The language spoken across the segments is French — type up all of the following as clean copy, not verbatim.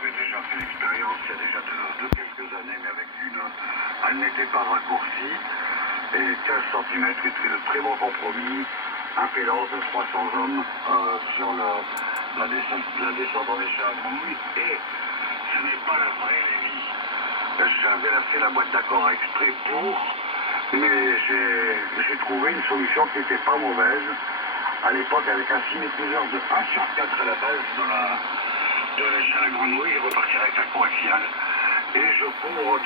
j'avais déjà fait l'expérience il y a déjà de quelques années, mais avec elle n'était pas raccourcie. Et 15 cm était de très bon compromis. Un pédance de 300 hommes sur la descente en échelle à Grenouille. Et ce n'est pas la vraie Lévis. J'avais fait la boîte d'accord exprès pour, mais j'ai trouvé une solution qui n'était pas mauvaise. À l'époque, avec un cinétiseur de 1/4 à la base de l'échelle à Grenouille, il repartirait avec un coaxial. Et je couvre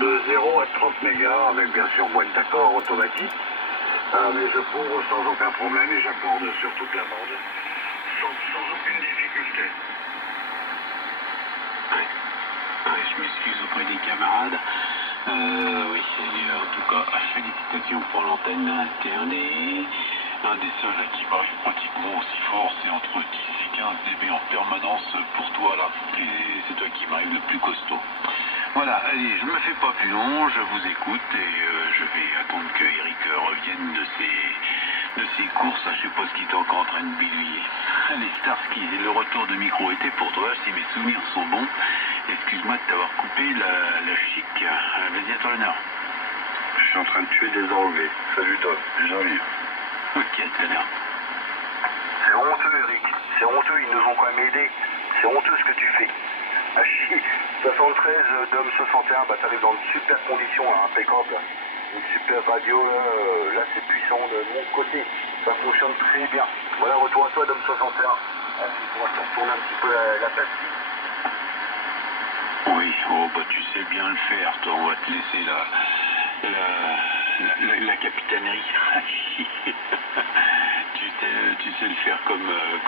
de 0 à 30 mégas, avec bien sûr boîte d'accord automatique. Mais je couvre sans aucun problème et j'accorde sur toute la bande, sans aucune difficulté. Ouais, je m'excuse auprès des camarades. Oui, en tout cas, félicitations pour l'antenne. T'es un des seuls qui marche pratiquement aussi fort. C'est entre 10 et 15 dB en permanence pour toi là. Et c'est toi qui m'arrive le plus costaud. Voilà, allez, je ne me fais pas plus long, je vous écoute et je vais attendre que Eric revienne de ses courses. Je suppose qu'il est encore en train de bidouiller. Allez, Starsky, le retour de micro était pour toi, si mes souvenirs sont bons. Excuse-moi de t'avoir coupé la chic. Vas-y, à toi l'honneur. Je suis en train de tuer des enlevés. Salut Tom, j'arrive. Ok, à tout à l'heure. C'est honteux, Eric. C'est honteux, ils nous ont quand même aidés. C'est honteux ce que tu fais. Ah, 73 d'hommes 61, bah t'arrives dans de super conditions, là, impeccable. Une super radio, là c'est puissant de mon côté. Ça fonctionne très bien. Voilà, retour à toi d'homme 61. Ah, il faudra se retourner un petit peu la pastille. Oui, oh bah tu sais bien le faire, toi, on va te laisser la capitainerie. tu sais le faire comme le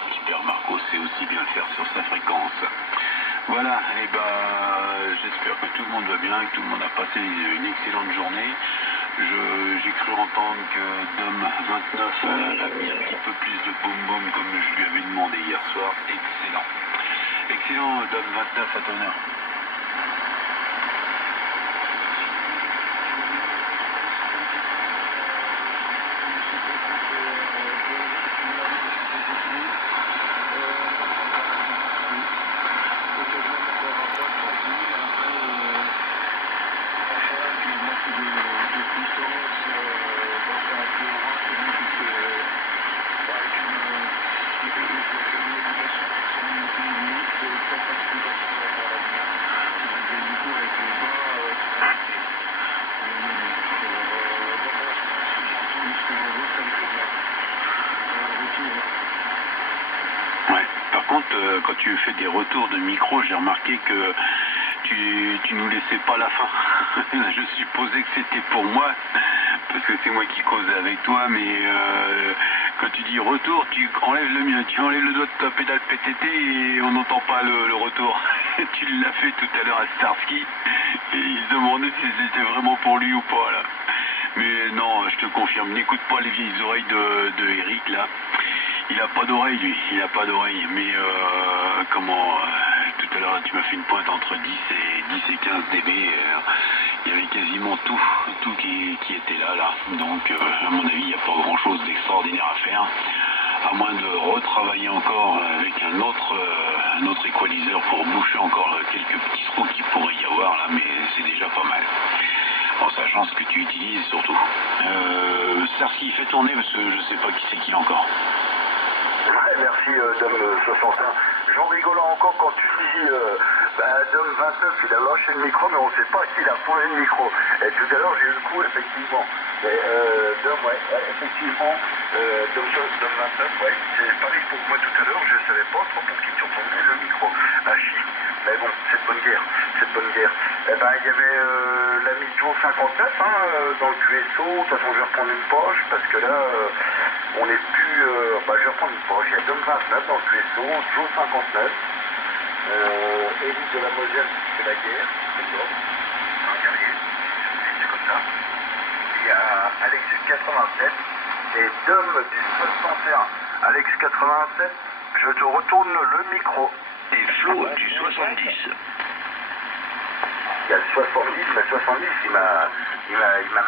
petit père Marco sait aussi bien le faire sur sa fréquence. Voilà, et j'espère que tout le monde va bien, que tout le monde a passé une excellente journée. J'ai cru entendre que Dom 29 a mis un petit peu plus de boum boum comme je lui avais demandé hier soir. Excellent. Excellent, Dom 29 à ton heure. Quand tu fais des retours de micro, j'ai remarqué que tu nous laissais pas la fin. Je supposais que c'était pour moi, parce que c'est moi qui causais avec toi, mais quand tu dis retour, tu enlèves le doigt de ta pédale PTT et on n'entend pas le retour. Tu l'as fait tout à l'heure à Starsky, et il se demandait si c'était vraiment pour lui ou pas là. Mais non, je te confirme, n'écoute pas les vieilles oreilles de Eric là. Il a pas d'oreille lui, il a pas d'oreille, mais tout à l'heure tu m'as fait une pointe entre 10 et 15 dB, il y avait quasiment tout qui était là, donc à mon avis il n'y a pas grand chose d'extraordinaire à faire, à moins de retravailler encore avec un autre équaliseur pour boucher encore quelques petits trous qu'il pourrait y avoir là, mais c'est déjà pas mal. En sachant ce que tu utilises surtout. Starsky, fait tourner parce que je sais pas qui c'est qui encore. Ouais, merci Dom 61. J'en rigole encore quand tu dis Dom 29, il a lâché le micro, mais on sait pas s'il a fourré le micro. Et tout à l'heure, j'ai eu le coup, effectivement. Mais Dom, ouais, effectivement, Dom 29, ouais, c'est pareil pour moi tout à l'heure, je savais pas trop pour qui tu entendais le micro. Ah, chi. Mais bon, cette bonne guerre. Eh ben, il y avait l'ami Joe 59 dans le QSO. De toute façon, je vais reprendre une poche parce que là, on n'est plus. Je vais reprendre une poche. Il y a Dom 29 dans le QSO, Joe 59, Élise de la Moselle qui fait la guerre, c'est bon. Un guerrier, c'est comme ça. Il y a Alex 87 et Dom du 61. Alex 87, je te retourne le micro. Et Flo du 70. Il y a le 70, mais le 70, il m'a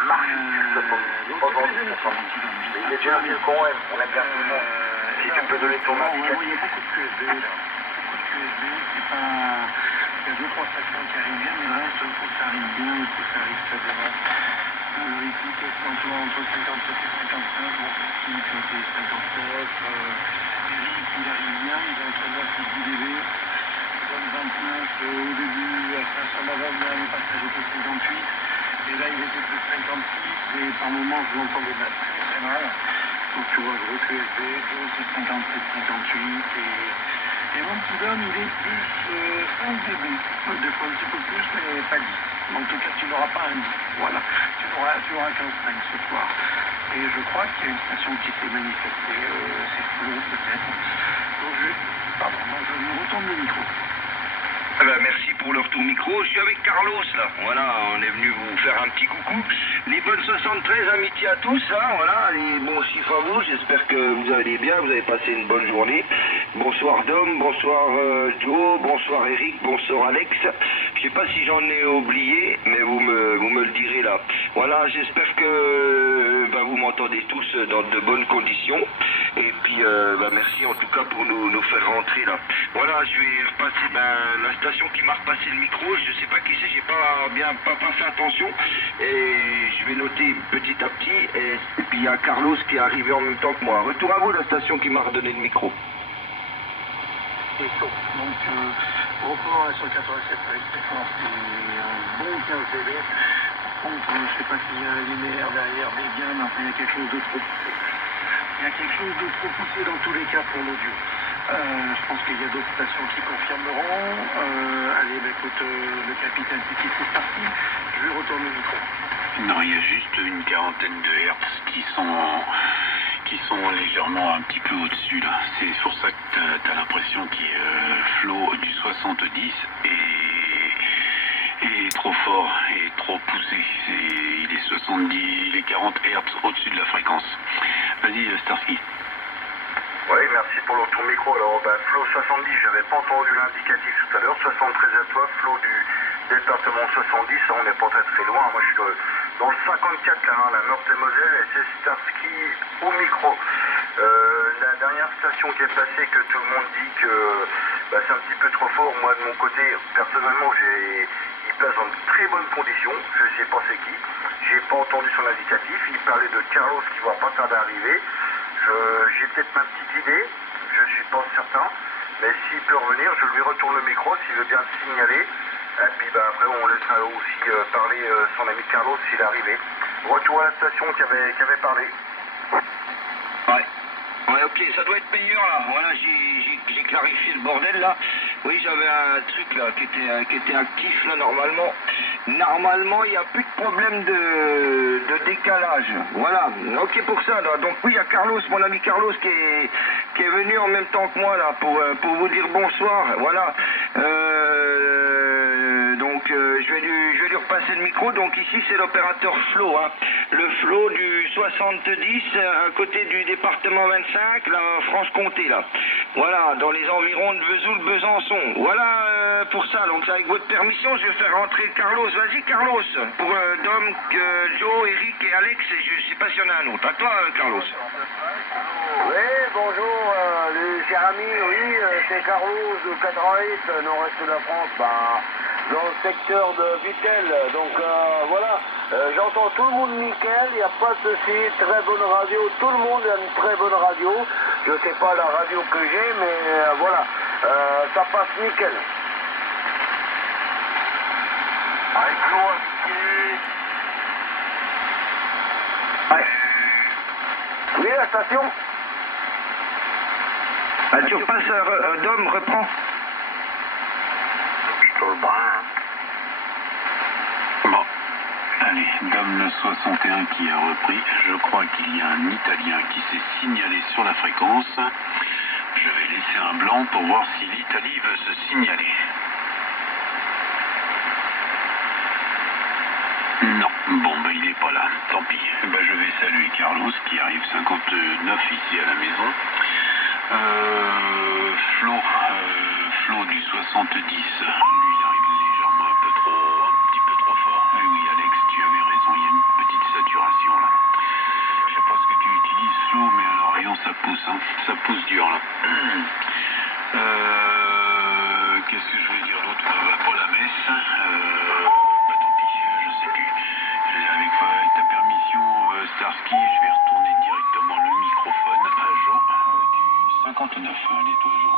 marqué le 70. Pas dans le 70. Mais il est bien vu qu'on aime, on aime bien tout le monde. Si tu peux donner ton avis. Il y a beaucoup de QSD là. stations qui arrivent bien, mais le reste, il faut que ça arrive bien, il faut que ça arrive stabilement. Écoute, entre 57 et 55, bon, qui c'est 59, Eric, il arrive bien, il est entre 9 et 10 dB. Comme 29 au début, à 500 avant, le dernier passage était 58. Et là, il était plus 56, et par moments, je l'entendais très très mal. Donc tu vois, gros QSB, c'est 57, 58, et mon petit Dom, il est plus 5 dB. Des fois un petit peu plus, mais pas 10. En tout cas, tu n'auras pas un 10. Voilà, tu n'auras qu'un 5 ce soir. Et je crois qu'il y a une station qui s'est manifestée, c'est Flo peut-être. Donc je lui retourne le micro. Eh ben, merci pour le retour micro. Je suis avec Carlos là. Voilà, on est venu vous faire un petit coucou. Les bonnes 73, amitié à tous, hein, voilà. Et bon chiffre à vous, j'espère que vous allez bien, vous avez passé une bonne journée. Bonsoir Dom, bonsoir Joe, bonsoir Eric, bonsoir Alex. Je sais pas si j'en ai oublié, mais vous me le direz là. Voilà, j'espère que vous m'entendez tous dans de bonnes conditions. Et puis merci en tout cas pour nous faire rentrer là. Voilà, je vais repasser la station qui m'a repassé le micro. Je sais pas qui c'est, j'ai pas fait attention. Et je vais noter petit à petit. Et puis il y a Carlos qui est arrivé en même temps que moi. Retour à vous, la station qui m'a redonné le micro. Et sauf. Donc, reprenons la 187 avec Stéphane, c'est un bon 15 dB. Par contre, je ne sais pas s'il y a un linéaire derrière des gains, mais enfin, il y a quelque chose de trop poussé. Il y a quelque chose de trop poussé dans tous les cas pour l'audio. Je pense qu'il y a d'autres stations qui confirmeront. Allez, écoute, le capitaine Tiki, c'est parti. Je vais retourner le micro. Non, il y a juste une quarantaine de hertz qui sont légèrement un petit peu au-dessus là. C'est pour ça que tu as l'impression qu'il y a Flo du 70 est trop fort et trop poussé. Il est 70, il est 40 hertz au-dessus de la fréquence. Vas-y Starsky. Oui, merci pour le retour micro. Alors, Flo 70, j'avais pas entendu l'indicatif tout à l'heure. 73 à toi, Flo du département 70, on n'est pas très loin. Moi, je suis dans le 54, là, la Meurthe-et-Moselle, et c'est Starsky au micro. La dernière station qui est passée, que tout le monde dit que c'est un petit peu trop fort. Moi, de mon côté, personnellement, il passe dans de très bonnes conditions. Je sais pas c'est qui. J'ai pas entendu son indicatif. Il parlait de Carlos qui va pas tarder à arriver. J'ai peut-être ma petite idée, je suis pas certain, mais s'il peut revenir, je lui retourne le micro s'il veut bien le signaler. Et puis après on laissera aussi parler son ami Carlos s'il est arrivé. Retour à la station qui avait parlé. Ouais, ok, ça doit être meilleur là. Voilà, j'ai clarifié le bordel là. Oui, j'avais un truc là qui était actif là normalement. Normalement, il n'y a plus de problème de décalage. Voilà, ok pour ça là. Donc oui, il y a Carlos, mon ami Carlos qui est venu en même temps que moi là pour vous dire bonsoir. Voilà. Je vais lui repasser le micro. Donc ici c'est l'opérateur Flo, hein. Le Flo du 70 à côté du département 25, la Franche-Comté là. Voilà, dans les environs de Vesoul, Besançon. Voilà pour ça. Donc avec votre permission, je vais faire rentrer Carlos. Vas-y Carlos, pour Dom, Joe, Eric et Alex, et je sais pas s'il y en a un autre. À toi Carlos. Oui, bonjour, les chers amis, oui, c'est Carlos de 88, nord-est de la France, dans le secteur de Vitel. Donc voilà, j'entends tout le monde nickel, il n'y a pas de souci, très bonne radio, tout le monde a une très bonne radio. Je sais pas la radio que j'ai, mais voilà, ça passe nickel. Ouais. Oui, la station. Tu repasses, Dom, reprends. Bon, allez, Dom le 61 qui a repris. Je crois qu'il y a un Italien qui s'est signalé sur la fréquence. Je vais laisser un blanc pour voir si l'Italie veut se signaler. Non, bon, il n'est pas là, tant pis. Je vais saluer Carlos qui arrive 59 ici à la maison. Flo du 70, lui il arrive légèrement un petit peu trop fort. Eh oui Alex, tu avais raison, il y a une petite saturation là. Je sais pas ce que tu utilises Flo, mais à l'Orient ça pousse, hein. Ça pousse dur là. Qu'est-ce que je voulais dire l'autre? Pour la messe, 59, allez, toi, Jo.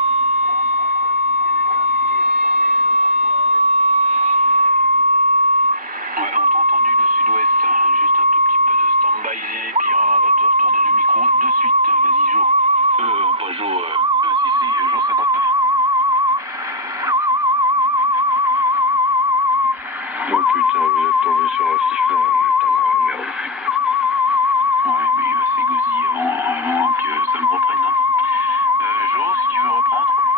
Ouais, on t'a entendu le sud-ouest, juste un tout petit peu de stand-by, et puis on va te retourner le micro de suite. Vas-y, Jo. Pas Jo, si, Jo 59. Oh putain, vous êtes tombé sur un siphon, on est pas dans la merde. Ouais, mais il va s'égosiller avant que ça me reprenne. Jo, si tu veux reprendre.